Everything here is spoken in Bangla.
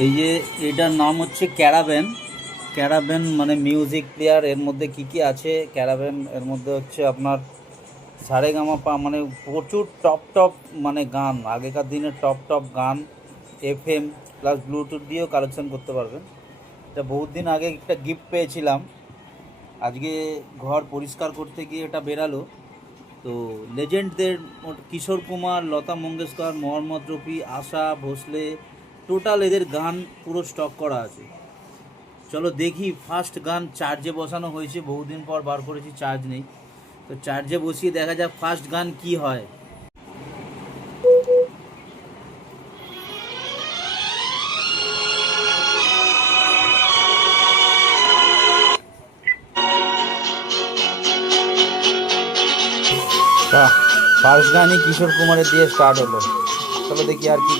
এই যে এটার নাম হচ্ছে ক্যারাভ্যান। ক্যারাভ্যান মানে মিউজিক প্লেয়ার। এর মধ্যে কি কি আছে ক্যারাভ্যান, এর মধ্যে হচ্ছে আপনার সারেগামাপা মানে প্রচুর টপ টপ মানে গান, আগেকার দিনের টপ টপ গান, এফএম প্লাস ব্লুটুথ দিয়েও কালেকশন করতে পারবেন। এটা বহুত দিন আগে একটা গিফট পেয়েছিলাম, আজকে ঘর পরিষ্কার করতে গিয়ে এটা বেরালো। তো লেজেন্ডদের কিশোর কুমার, লতা মঙ্গেশকর, মোহাম্মদ রফি, আশা ভোসলে, টোটাল এদের গান পুরো স্টক করা আছে। চলো দেখি, ফার্স্ট গান চার্জে বসানো হয়েছে, বহুদিন পর বার করেছি, চার্জ নেই, তো চার্জে বসিয়ে দেখা যাক ফার্স্ট গান কি হয়। ফার্স্ট গানই কিশোর কুমারের দিয়ে স্টার্ট হলো। চলো দেখি আর কি।